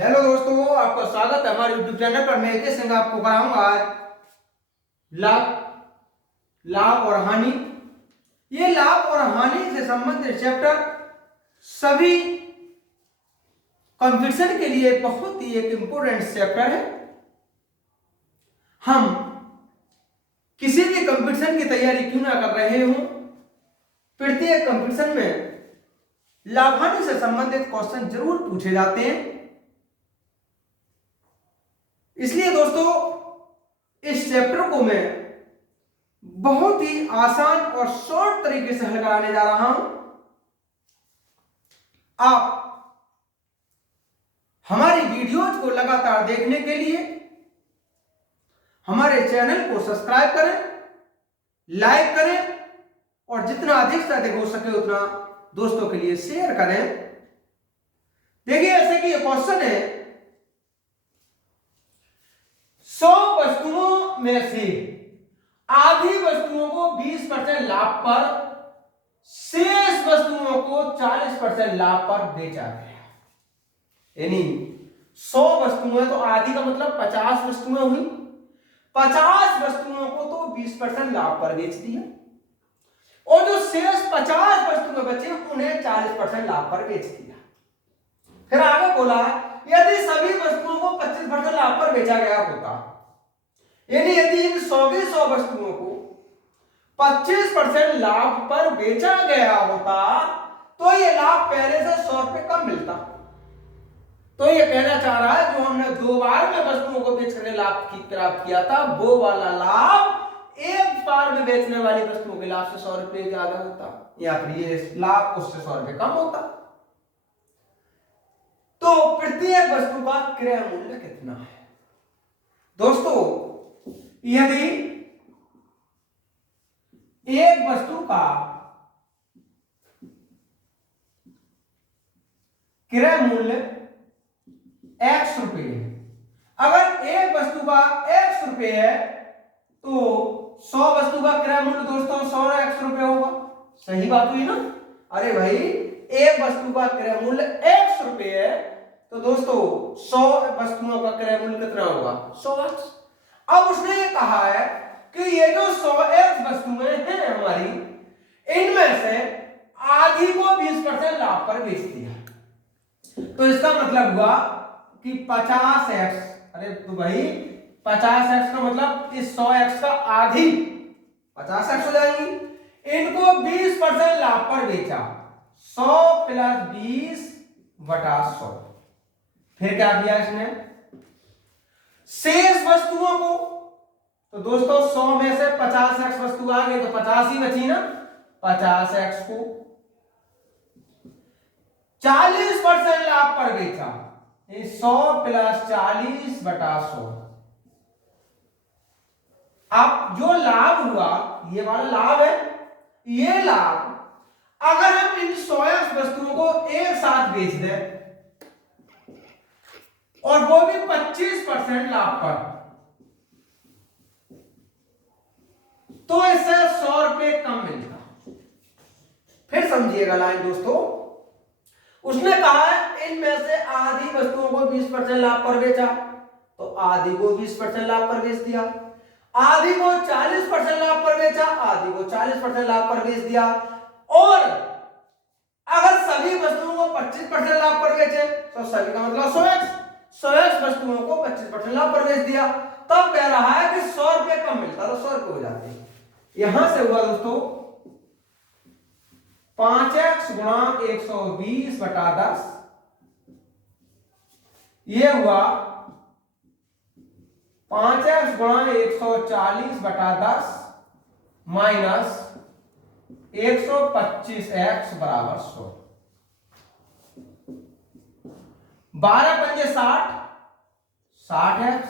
Hello दोस्तों, आपका स्वागत है हमारे YouTube चैनल पर। मैं के संग आपको कराऊंगा आज लाभ और हानि। ये लाभ और हानि से संबंधित चैप्टर सभी कंपटीशन के लिए बहुत ही एक इंपोर्टेंट चैप्टर है। हम किसी भी कंपटीशन की तैयारी क्यों ना कर रहे हो, प्रत्येक कंपटीशन में लाभ हानि से संबंधित क्वेश्चन जरूर पूछे जाते हैं। इसलिए दोस्तों इस चैप्टर को मैं बहुत ही आसान और शॉर्ट तरीके से हल कराने जा रहा हूं। आप हमारी वीडियोज को लगातार देखने के लिए हमारे चैनल को सब्सक्राइब करें, लाइक करें और जितना अधिक से अधिक हो सके उतना दोस्तों के लिए शेयर करें। देखिए, ऐसे कि ये क्वेश्चन है, 100 वस्तुओं में से आधी वस्तुओं को 20% लाभ पर, शेष वस्तुओं को 40% लाभ पर बेचा गया। यानी 100 वस्तुएं तो आधी का मतलब 50 वस्तुएं हुई। 50 वस्तुओं को तो 20% लाभ पर बेच दिया और जो शेष 50 वस्तुएं बचे उन्हें 40% लाभ पर बेच दिया। फिर आगे बोला, यदि सभी वस्तुओं को 25% लाभ पर बेचा गया होता, यानी यदि इन 100 की 100 वस्तुओं को 25% लाभ पर बेचा गया होता तो ये लाभ पहले से 100 रुपए कम मिलता। तो ये कहना चाह रहा है, जो हमने 2 बार में वस्तुओं को बेचकर लाभ प्राप्त किया था, वो वाला लाभ एक बार में बेचने वाली वस्तुओं के लाभ से 100 रुपए ज्यादा होता, या फिर ये लाभ उससे 100 रुपए कम होता। तो प्रत्येक वस्तु का क्रय मूल्य कितना है दोस्तों? यदि एक वस्तु का क्रय मूल्य x रुपए है, अगर एक वस्तु का x रुपए है तो 100 वस्तु का क्रय मूल्य दोस्तों 100x रुपए होगा। सही बात हुई ना? अरे भाई, एक वस्तु का क्रय मूल्य x रुपए है तो दोस्तों 100 वस्तुओं का क्रय मूल्य कितना होगा? 100x। अब उसने ये कहा है कि ये जो 100x वस्तुएं हैं हमारी, इनमें से आधी को 20% लाभ पर बेच दिया। तो इसका मतलब हुआ कि 50x, अरे तो भाई 50x का मतलब इस 100x का आधी 50x हो जाएगी। इनको 20% लाभ पर बेचा, 100 प्लस 20 बटा 100। फिर क्या किया इसने? शेष वस्तुओं को, तो दोस्तों 100 में से 50x वस्तु आ गई तो 50 ही बची ना, 50x को 40% लाभ पर बेचा, 100 प्लस 40 बटा 100। अब जो लाभ हुआ, ये वाला लाभ है, ये लाभ अगर हम इन 100x वस्तुओं को एक साथ बेच दें और वो भी 25% लाभ पर, तो इससे 100 रुपए कम मिलता। फिर समझिएगा लाइन दोस्तों, उसने कहा है इनमें से आधी वस्तुओं को 20% लाभ पर बेचा, तो आधी को 20% लाभ पर बेच दिया। आधी को 40% लाभ पर बेचा, आधी को 40% लाभ पर बेच दिया। और अगर सभी वस्तुओं को 25% लाभ पर बेचे तो सभी का मतलब 100x वस्तुओं को 25% लाभ पर बेच दिया। तब कह रहा है कि 100 रुपए कम मिलता, तो 100 रुपए हो जाते हैं। यहां से हुआ दोस्तों 5x गुणा 120 बटा 10, ये हुआ 5x गुणा 140 बटा 10 माइनस 125x बराबर 100। 12 पंजे 60, 60x,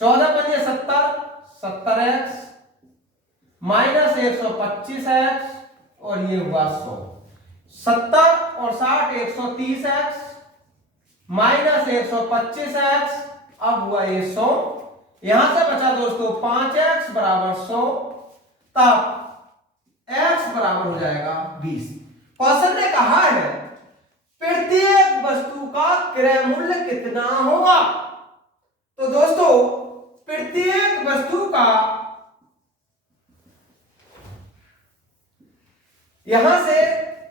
14 पंजे 70, 70x माइनस 125x और ये हुआ 100। 70 और 60 130x माइनस 125x, अब हुआ ये 100। यहां से बचा दोस्तों 5x बराबर 100, तब x बराबर हो जाएगा 20। क्वेश्चन ने कहा है प्रत्येक वस्तु का क्रय मूल्य कितना होगा? तो दोस्तों प्रत्येक वस्तु का यहां से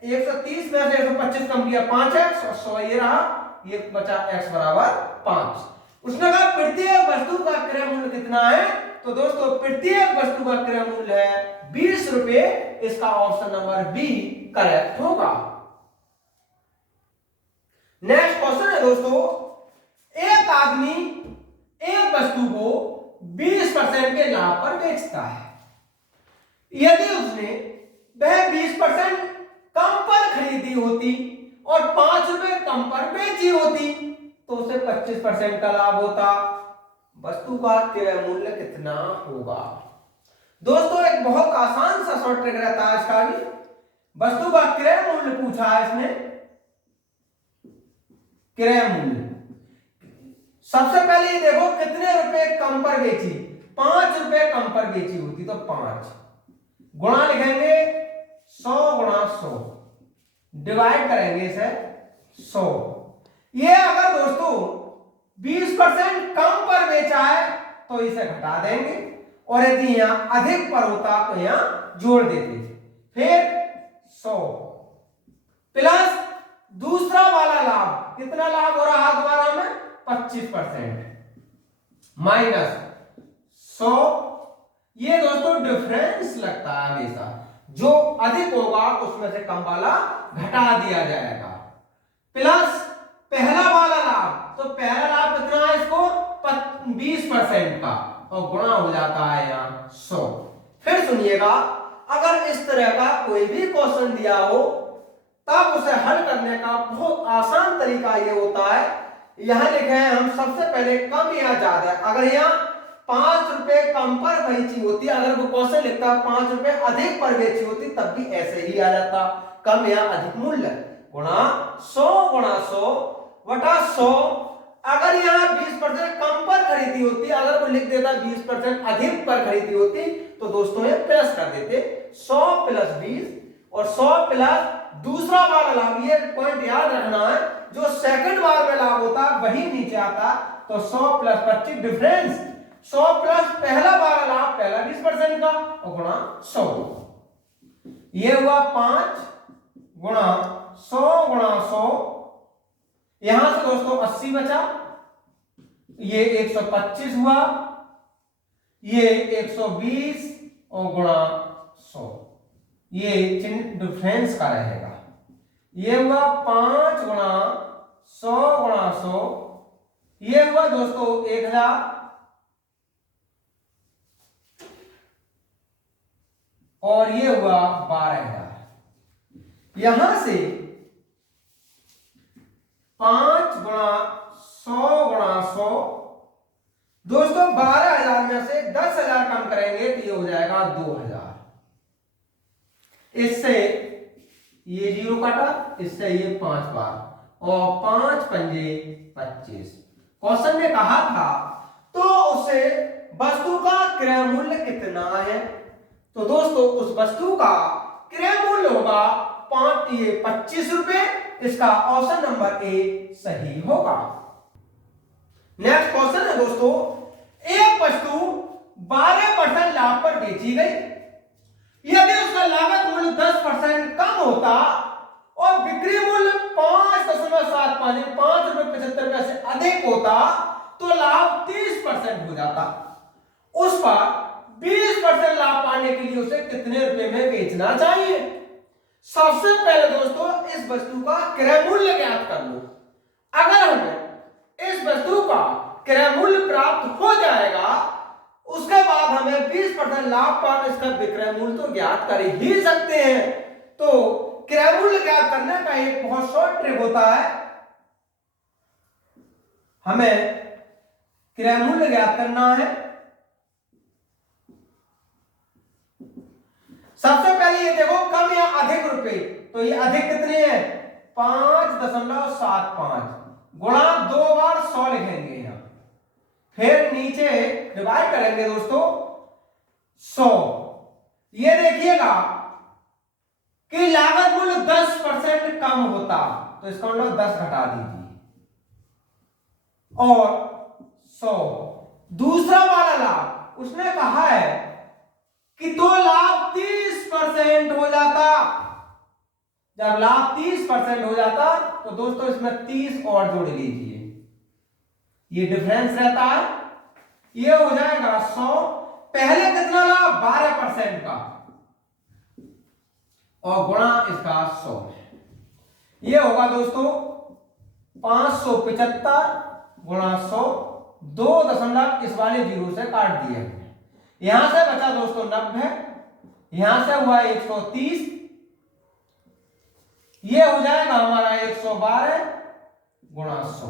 130 में से 125 कम किया 5x और 100 ये रहा, ये बचा x बराबर 5। उसने कहा प्रत्येक वस्तु का क्रय मूल्य कितना है? तो दोस्तों प्रत्येक वस्तु का क्रय मूल्य है 20 रुपए। इसका ऑप्शन नंबर बी करेक्ट होगा। नेक्स्ट क्वेश्चन है दोस्तों, एक आदमी एक वस्तु को 20% के लाभ पर बेचता है। यदि उसने वह 20% कम पर खरीदी होती और 5 रुपए कम पर बेची होती तो उसे 25% का लाभ होता। वस्तु का क्रय मूल्य कितना होगा? दोस्तों एक बहुत आसान सा शॉर्ट ट्रिक रहता है इसका भी। वस्तु का क्रय मूल्य पूछा है इसने, क्रय मूल्य। सबसे पहले ये देखो कितने रुपए कम पर बेची, 5 रुपए कम पर बेची होती तो 5 गुणा लिखेंगे 100 गुणा 100, डिवाइड करेंगे इसे 100। ये अगर दोस्तों 20% कम पर बेचा है तो इसे घटा देंगे, और यदि यहां अधिक पर होता तो यहां जोड़ देते। फिर 100 प्लस दूसरा वाला लाभ, कितना लाभ हो रहा है दोबारा में? 25% माइनस 100। ये दोस्तों डिफरेंस लगता है हमेशा, जो अधिक होगा उसमें से कम वाला घटा दिया जाएगा। प्लस पहला वाला लाभ, तो पहला लाभ कितना है इसको? 20% का, और गुणा हो जाता है यहां 100। फिर सुनिएगा, अगर इस तरह का कोई भी क्वेश्चन दिया हो तब उसे हल करने का बहुत आसान तरीका ये होता है। यहां लिखे हैं हम सबसे पहले कम या ज्यादा। अगर यहां 5 रुपए कम पर बेची होती, अगर वो क्वेश्चन लिखता 5 रुपए अधिक पर बेची होती, तब भी ऐसे ही आ जाता, कम या अधिक मूल्य गुणा 100 बटा 100। अगर यहां 20% कम पर खरीदी होती, अगर वो लिख देता 20% अधिक पर खरीदी होती, तो दोस्तों ये प्लस कर देते 100 प्लस 20 और 100 प्लस दूसरा वाला लाभ। ये पॉइंट याद रखना है, जो सेकंड बार में लाभ होता वही नीचे आता। तो 100 प्लस 25 डिफरेंस, 100 प्लस पहला वाला लाभ, पहला 20% का, और गुणा 100। ये हुआ 5 गुणा 100 गुणा 100। यहां से दोस्तों 80 बचा, ये 125 हुआ, ये 120 और गुणा 100। ये चिन्ह डिफरेंस का रहेगा। ये हुआ 5 गुणा 100 गुणा 100। ये हुआ दोस्तों 1000, और ये हुआ 12000। यहां से 5 गुणा 100 गुणा 100, दोस्तों 12000 में से 10000 कम करेंगे तो ये हो जाएगा 2000। इससे ये 0 कटा, इससे ये 5 बार, और 5 पंजे 25। क्वेश्चन में कहा था तो उसे वस्तु का क्रय मूल्य कितना है? तो दोस्तों उस वस्तु का क्रय मूल्य होगा 25 रुपए। इसका ऑप्शन नंबर ए सही होगा। नेक्स्ट क्वेश्चन है दोस्तों, एक वस्तु 12% लाभ पर बेची गई। यदि उसका लागत मूल्य 10% कम होता और बिक्री मूल्य 5.75 ₹5.75 से अधिक होता तो लाभ 30% हो जाता। उस पर 20% लाभ पाने के लिए उसे कितने रुपए में बेचना चाहिए? सबसे पहले दोस्तों इस वस्तु का क्रय मूल्य ज्ञात कर लो। अगर हमें इस वस्तु का क्रय मूल्य प्राप्त हो जाएगा, उसके बाद हमें 20% लाभ पर इसका विक्रय मूल्य तो ज्ञात कर ही सकते हैं। तो क्रय मूल्य ज्ञात करने का एक बहुत शॉर्ट ट्रिक होता है। हमें क्रय मूल्य ज्ञात करना है। सबसे पहले ये देखो कम या अधिक रुपए, तो ये अधिक कितने हैं? 5.75 गुणा 2 बार 100 लिखेंगे यहां, फिर नीचे डिवाइड करेंगे दोस्तों 100। ये देखिएगा कि लागत मूल्य 10% कम होता, तो इसका मतलब 10 घटा दीजिए, और 100। दूसरा वाला लाभ उसने कहा है कि तो लाभ 30% हो जाता। जब लाभ 30% हो जाता तो दोस्तों इसमें 30 और जोड़ लीजिए, ये डिफरेंस रहता है, ये हो जाएगा 100। पहले कितना लाभ 12% का और गुणा इसका 100, ये होगा दोस्तों 575 गुणा 100। 2 इस वाले जीरो से काट दिया, यहां से बचा दोस्तों 90, यहां से हुआ 130, ये हो जाएगा हमारा 112 गुणा 100,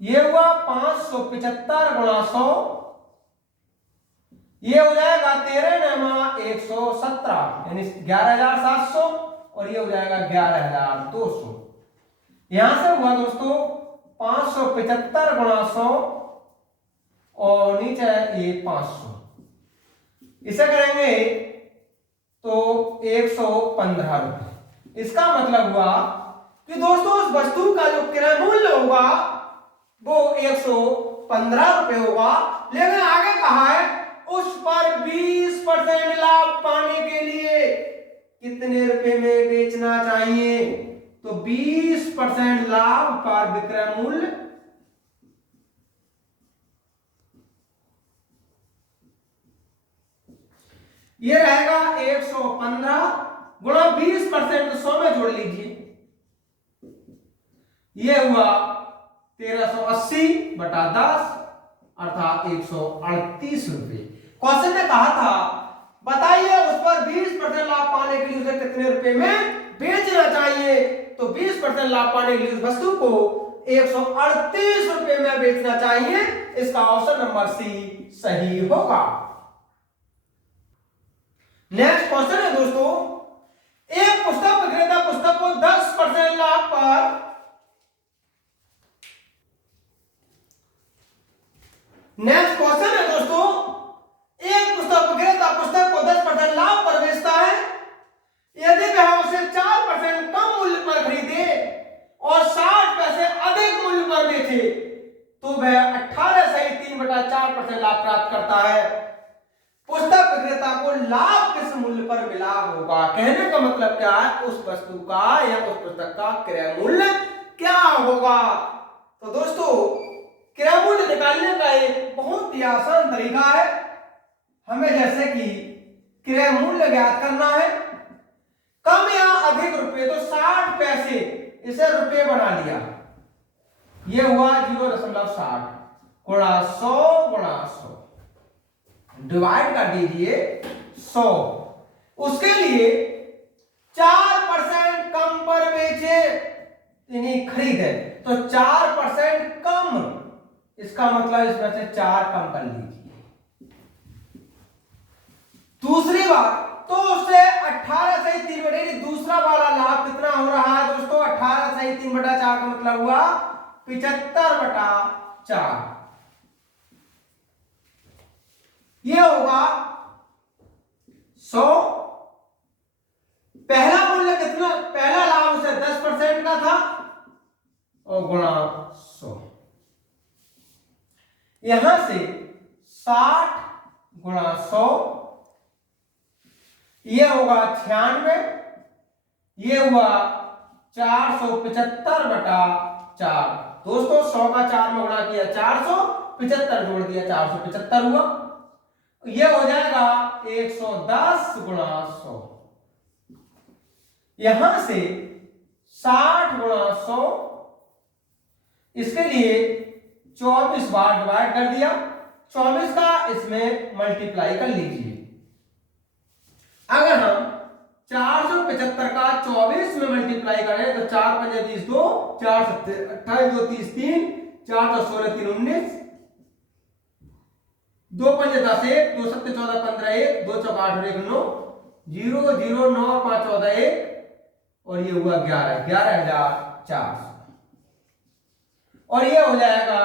ये हुआ 575 गुणा 100, ये हो जाएगा 13×117 यानी 11,700 और ये हो जाएगा 11,200। यहां से हुआ दोस्तों 575 गुणा 100 और नीचे ये 500, इसे करेंगे तो 115 रुपए। इसका मतलब हुआ कि दोस्तों उस वस्तु का जो क्रय मूल्य होगा वो 115 रुपए होगा, लेकिन आगे कहा है उस पर 20% लाभ पाने के लिए कितने रुपए में बेचना चाहिए, तो 20% लाभ पर विक्रय मूल्य ये रहेगा 115 गुणा 20% 100 में जोड़ लीजिए, ये हुआ 1380 बटा 10 अर्थात 138 रुपए। क्वेश्चन ने कहा था बताइए उस पर 20% लाभ पाने के लिए उसे कितने रुपए में बेचना चाहिए, तो 20% लाभ पाने के लिए उस वस्तु को 138 रुपए में बेचना चाहिए। इसका ऑप्शन नंबर सी सही होगा। नेक्स्ट क्वेश्चन है दोस्तों, एक पुस्तक विक्रेता पुस्तक को 10% लाभ पर नेक्स्ट क्वेश्चन है दोस्तों, एक पुस्तक विक्रेता पुस्तक को 10% लाभ पर बेचता है। यदि वह उसे 4% कम मूल्य पर खरीदे और 60 पैसे अधिक मूल्य पर बेचे तो वह 18 सही 3/4% लाभ प्राप्त करता है। पुस्तक विक्रेता को लाभ किस मूल्य पर मिला होगा? कहने का मतलब क्या है, उस वस्तु का या उस पुस्तक का क्रय मूल्य क्या होगा। तो दोस्तों क्रय मूल्य निकालने का एक बहुत ही आसान तरीका है। हमें जैसे कि क्रय मूल्य ज्ञात करना है, कम या अधिक रुपए, तो 60 पैसे इसे रुपए बना लिया, ये हुआ 0.60 गुणा 100 गुणा 100, डिवाइड कर दीजिए 100। उसके लिए 4% कम पर बेचे यानी खरीदे, तो 4% कम, इसका मतलब इसमें से 4 कम कर लीजिए। दूसरी बात तो उससे 18 सही 3/4, दूसरा वाला लाभ कितना हो रहा है दोस्तों, 18 सही 3/4 का मतलब हुआ 75/4, ये होगा 100। पहला मूल्य कितना, पहला लाभ उसे 10% का था और गुणा 100, यहां से 60 गुणा 100, ये होगा 96, ये हुआ 475/4। दोस्तों 100 का 4 में गुणा किया 475 जोड़ दिया 475 हुआ, ये हो जाएगा 110 गुणा 100। यहां से 60 गुणा 100, इसके लिए 24 बार डिवाइड कर दिया, 24 का इसमें मल्टीप्लाई कर लीजिए। अगर हम 475 का 24 में मल्टीप्लाई करें तो 4 पंजे 30 2, 4 28 2 30 3, 4 10 16 3 19, 2 पंजे 10 1, 2 7 14 15 1, 2 चौक 8 1 9, 0 0 9 5 14 1 और ये हुआ 11 11,400 और ये हो जाएगा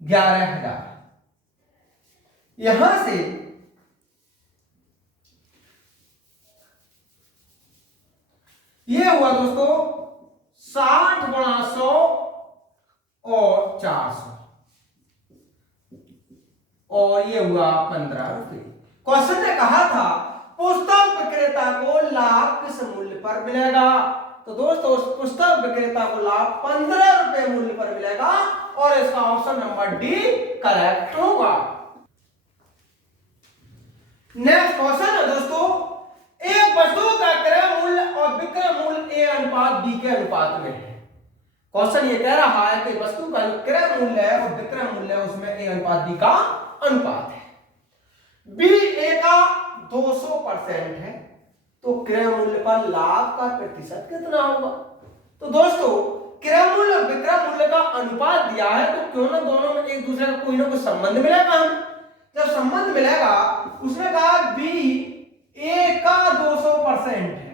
11,000। यहां से ये हुआ दोस्तों 60 गुणा 100 और 400 और ये हुआ 15 रुपए। क्वेश्चन ने कहा था पुस्तक विक्रेता को लाभ किस मूल्य पर मिलेगा? तो दोस्तों उस पुस्तक विक्रेता को लाभ 15 रुपए मूल्य पर मिलेगा और इसका ऑप्शन नंबर डी करेक्ट होगा। नेक्स्ट क्वेश्चन है दोस्तों, एक वस्तु का क्रय मूल्य और विक्रय मूल्य ए अनुपात बी के अनुपात में है। क्वेश्चन ये कह रहा है कि वस्तु का जो क्रय मूल्य है और विक्रय मूल्य है उसमें ए अनुपात बी का अनुपात है। बी ए का 200% है तो क्रय मूल्य पर लाभ का प्रतिशत कितना होगा? तो दोस्तों क्रय मूल्य और विक्रय मूल्य का अनुपात दिया है तो क्यों ना दोनों में एक दूसरे का कोई ना कोई संबंध मिलेगा। हम जब संबंध मिलेगा उसने कहा बी ए का 200% है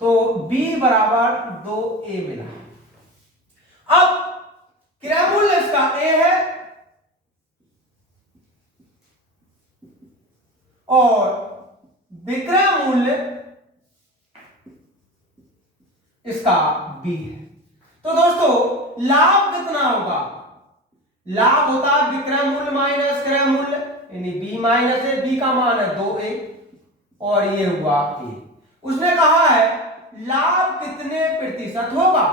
तो b बराबर 2a मिला। अब क्रय मूल्य इसका a है और विक्रय मूल्य इसका b है। तो दोस्तों लाभ कितना होगा? लाभ होता है विक्रय मूल्य माइनस क्रय मूल्य, यानी b माइनस है, b का मान है 2a और ये हुआ a। उसने कहा है लाभ कितने प्रतिशत होगा?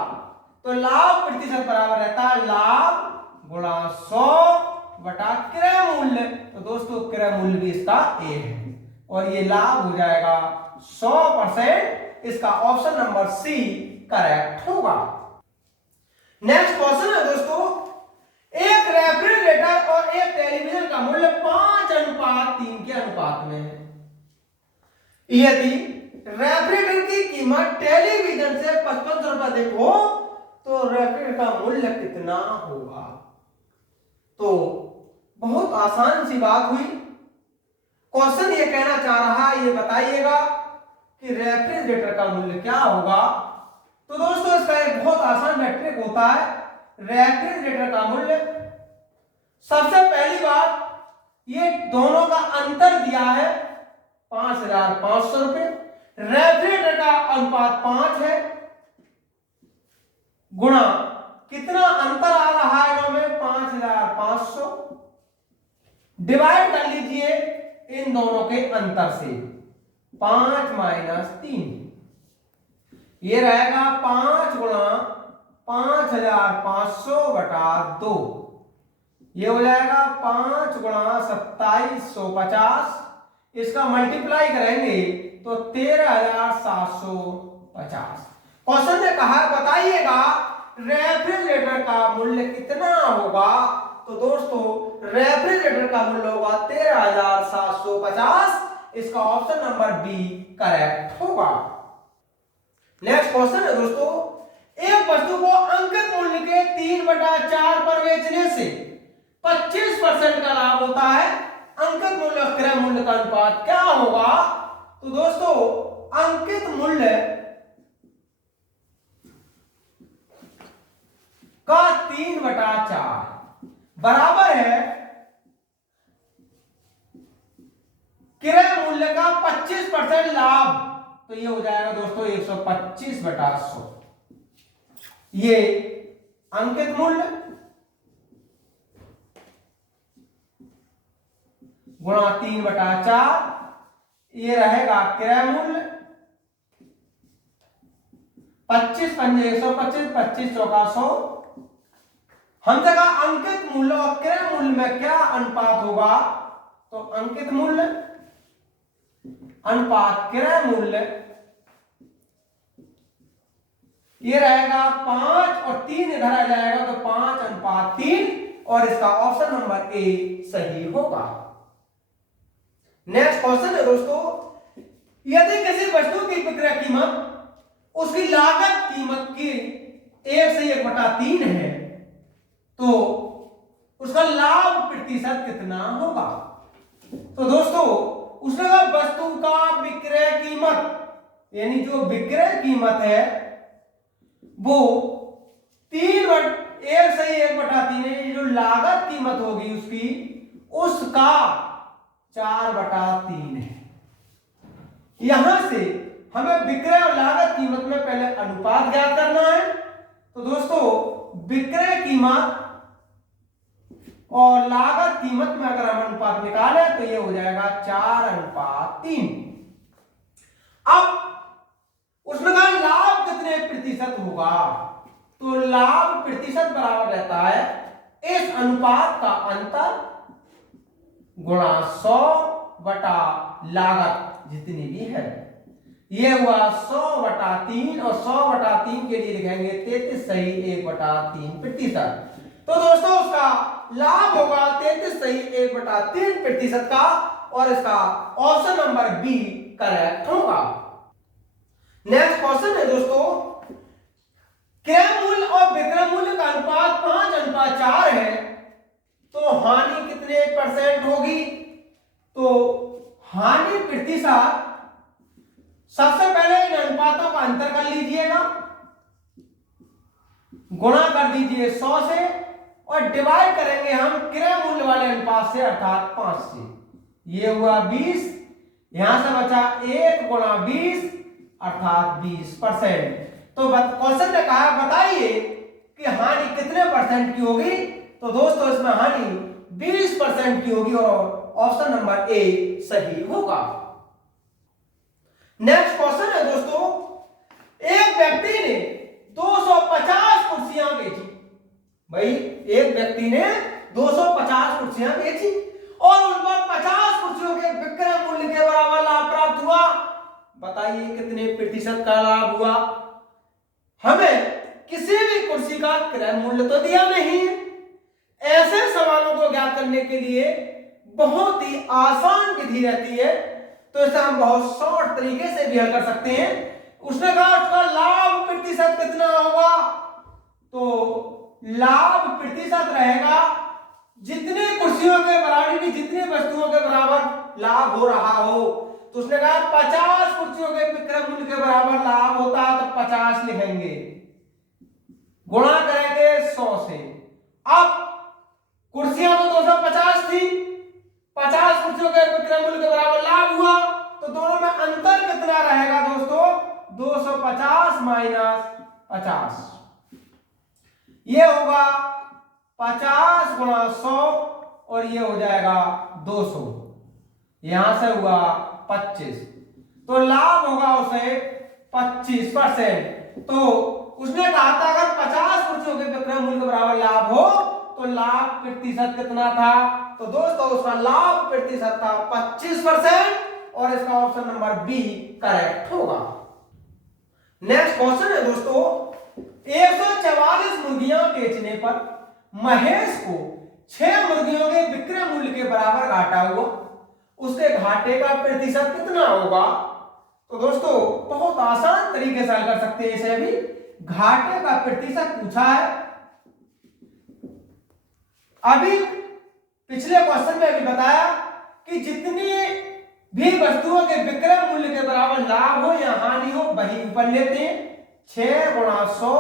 तो लाभ प्रतिशत बराबर रहता है लाभ गुणा 100 बटा क्रय मूल्य। तो दोस्तों क्रय मूल्य भी इसका a है और ये लाभ हो जाएगा 100%। इसका ऑप्शन नंबर सी करेक्ट होगा। नेक्स्ट क्वेश्चन है दोस्तों, एक रेफ्रिजरेटर और एक टेलीविजन का मूल्य 5:3 के अनुपात में है। यदि रेफ्रिजरेटर की कीमत टेलीविजन से 55 रुपए देखो तो रेफ्रिजरेटर का मूल्य कितना होगा? तो बहुत आसान सी बात हुई। क्वेश्चन ये कहना चाह रहा है, ये बताइएगा कि रेफ्रिजरेटर का मूल्य क्या होगा। तो दोस्तों इसका एक बहुत आसान मैट्रिक होता है। रेफ्रिजरेटर का मूल्य, सबसे पहली बात ये दोनों का अंतर दिया है 5,500 रुपए। रेफ्रिजरेटर का अनुपात 5 है गुणा कितना अंतर आ रहा है इनों में 5,500, डिवाइड कर लीजिए इन दोनों के अंतर से 5 माइनस 3, ये रहेगा 5 गुणा 5,500 बटा 2, ये हो जाएगा 5 गुणा 2750। इसका मल्टीप्लाई करेंगे तो 13,750। क्वेश्चन ने कहा बताइएगा रेफ्रिजरेटर का मूल्य कितना होगा। तो दोस्तों रेफ्रिजरेटर का मूल्य होगा 13,750। इसका ऑप्शन नंबर बी करेक्ट होगा। नेक्स्ट क्वेश्चन है दोस्तों, एक वस्तु को अंकित मूल्य के 3/4 पर बेचने से 25% का लाभ होता है। अंकित मूल्य और क्रय मूल्य का अनुपात क्या होगा? तो दोस्तों अंकित मूल्य का 3/4 बराबर है क्रय मूल्य का 25% लाभ। तो ये हो जाएगा दोस्तों 125/100। ये अंकित मूल्य गुणा 3/4, ये रहेगा क्रय मूल्य 25 पंजे 125, 25 चौका 100। हम जगह अंकित मूल्य और क्रय मूल्य में क्या अनुपात होगा? तो अंकित मूल्य अनुपात क्रय मूल्य, ये रहेगा 5 और 3 इधर आ जाएगा तो 5:3 और इसका ऑप्शन नंबर ए सही होगा। नेक्स्ट क्वेश्चन है दोस्तों, यदि किसी वस्तु की विक्रय कीमत उसकी लागत कीमत की 1/3 है तो उसका लाभ प्रतिशत कितना होगा? तो दोस्तों उसने कहा वस्तु का विक्रय कीमत, यानी जो विक्रय कीमत है वो 1/3 है, जो लागत कीमत होगी उसकी उसका 4/3 है। यहां से हमें विक्रय और लागत कीमत में पहले अनुपात ज्ञात करना है। तो दोस्तों विक्रय कीमत और लागत कीमत में अगर हम अनुपात निकाले तो ये हो जाएगा 4:3। अब उसमें कहा लाभ कितने प्रतिशत होगा, तो लाभ प्रतिशत बराबर रहता है इस अनुपात का अंतर गुणा 100 बटा लागत जितनी भी है। ये हुआ 100/3 और 100/3 के लिए लिखेंगे 33 सही 1/3%। तो दोस्तों उसका लाभ होगा 33 सही 1/3% का और इसका ऑप्शन नंबर बी करेक्ट होगा। नेक्स्ट क्वेश्चन है दोस्तों, क्रय मूल्य और विक्रय मूल्य का अनुपात 5:4 है तो हानि कितने परसेंट होगी, तो हानि प्रतिशत सबसे पहले इन अनुपातों का अंतर कर लीजिएगा, गुणा कर दीजिए 100 से और डिवाइड करेंगे हम क्रय मूल्य वाले अनुपात से अर्थात 5 से। ये हुआ 20, यहां से बचा 1 गुणा 20 अर्थात 20%। तो क्वेश्चन ने कहा बताइए कि हानि कितने परसेंट की होगी, तो दोस्तों इसमें हानि 20% की होगी और ऑप्शन नंबर ए सही होगा। नेक्स्ट क्वेश्चन है दोस्तों, एक व्यक्ति ने 250 कुर्सियां बेची। भाई एक व्यक्ति ने 250 कुर्सियां बेची और उन पर 50 कुर्सियों के विक्रय मूल्य के बराबर लाभ प्राप्त हुआ। बताइए कितने प्रतिशत का लाभ हुआ। हमें किसी भी कुर्सी का क्रय मूल्य तो दिया नहीं है। ऐसे सवालों को ज्ञात करने के लिए बहुत ही आसान विधि रहती है, तो इसे हम बहुत शॉर्ट तरीके से भी हल कर सकते हैं। उसने कहा उसका लाभ प्रतिशत कितना होगा, तो लाभ प्रतिशत रहेगा जितनी कुर्सियों के बराबर जितनी वस्तुओं के बराबर लाभ हो रहा हो। तो उसने कहा 50 कुर्सियों के विक्रय मूल्य के बराबर लाभ होता है तो 50 लिखेंगे, गुणा करेंगे 100 से। अब कुर्सियां तो 250 थी, 50 कुर्सियों के विक्रय मूल्य के बराबर लाभ हुआ, तो दोनों में अंतर कितना रहेगा दोस्तों, 250 माइनस 50। ये होगा 50 गुणा 100 और ये हो जाएगा 200, यहां से हुआ 25, तो लाभ होगा उसे 25%। तो उसने कहा था अगर 50 कुर्सियों के विक्रय मूल्य के बराबर लाभ हो तो लाभ प्रतिशत कितना था, तो दोस्तों उसका लाभ प्रतिशत था 25% और इसका ऑप्शन नंबर बी करेक्ट होगा। नेक्स्ट क्वेश्चन है दोस्तों, 144 मुर्गियां बेचने पर महेश को 6 मुर्गियों के विक्रय मूल्य के बराबर घाटा हुआ, उसके घाटे का प्रतिशत कितना होगा। तो दोस्तों बहुत आसान तरीके से हल कर सकते हैं इसे भी। घाटे का प्रतिशत पूछा है, अभी पिछले क्वेश्चन में भी बताया कि जितनी भी वस्तुओं के विक्रय मूल्य के बराबर लाभ हो या हानि हो वही ऊपर लेते हैं 6 गुणा 100,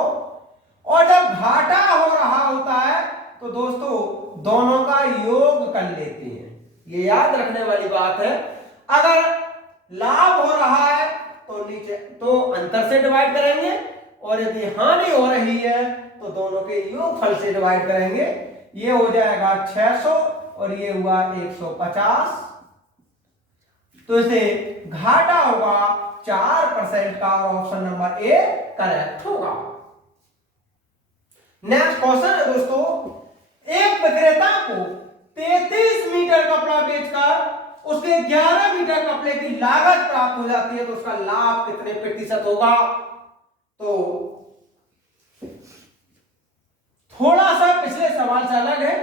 और जब घाटा हो रहा होता है तो दोस्तों दोनों का योग कर लेते हैं। ये याद रखने वाली बात है। अगर लाभ हो रहा है तो नीचे तो अंतर से डिवाइड करेंगे और यदि हानि हो रही है तो दोनों के योगफल से डिवाइड करेंगे। ये हो जाएगा 600 और ये हुआ 150, तो इसे घाटा होगा 4% का और ऑप्शन नंबर ए करेक्ट होगा। नेक्स्ट क्वेश्चन है दोस्तों, एक विक्रेता को 33 मीटर कपड़ा बेचकर उसके 11 मीटर कपड़े की लागत प्राप्त हो जाती है तो उसका लाभ कितने प्रतिशत होगा। तो थोड़ा सा पिछले सवाल से अलग है,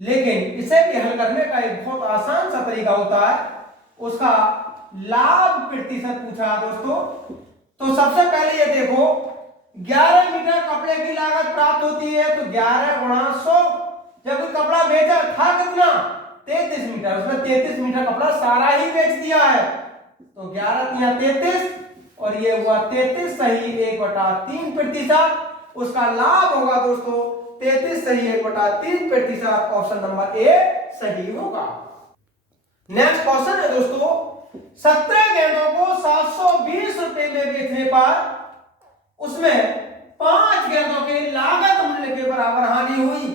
लेकिन इसे भी हल करने का एक बहुत आसान सा तरीका होता है। उसका लाभ प्रतिशत पूछा दोस्तों, तो सबसे पहले ये देखो 11 मीटर कपड़े की लागत प्राप्त होती है तो 11 गुणा 100, जब कपड़ा बेचा था कितना 33 मीटर, उसमें 33 मीटर कपड़ा सारा ही बेच दिया है तो 11 33 और ये हुआ 33 सही 1/3%। उसका लाभ होगा दोस्तों 33 सही 1/3%, ऑप्शन नंबर ए सही होगा। नेक्स्ट क्वेश्चन है दोस्तों, 17 गेंदों को 720 रुपए में बेचने पर उसमें 5 गेंदों के लागत मूल्य आनी हुई,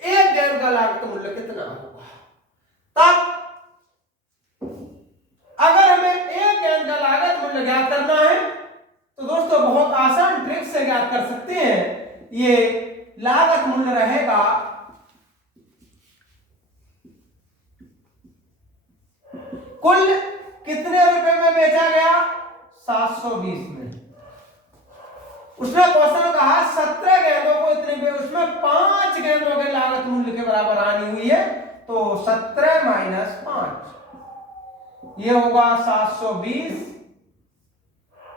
एक गेंद का लागत मूल्य कितना होगा। तब अगर हमें एक गेंद का लागत मूल्य ज्ञात करना है तो दोस्तों बहुत आसान ट्रिक से ज्ञात कर सकते हैं। ये लागत मूल्य रहेगा कुल कितने रुपए में बेचा गया, 720 में। उसने क्वेश्चन कहा 17 गेंदों को इतने, उसमें 5 गेंदों के लागत मूल्य के बराबर आनी हुई है, तो 17 माइनस 5 ये होगा 720,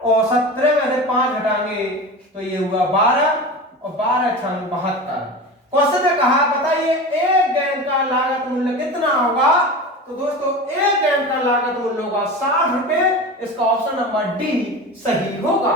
और 17 में से 5 घटाएंगे तो ये हुआ 12, और 12 6 72। क्वेश्चन ने कहा बताइए एक गेंद का लागत मूल्य कितना होगा, तो दोस्तों एक गेंद का लागत मूल्य होगा 60 रुपए। इसका ऑप्शन नंबर डी सही होगा।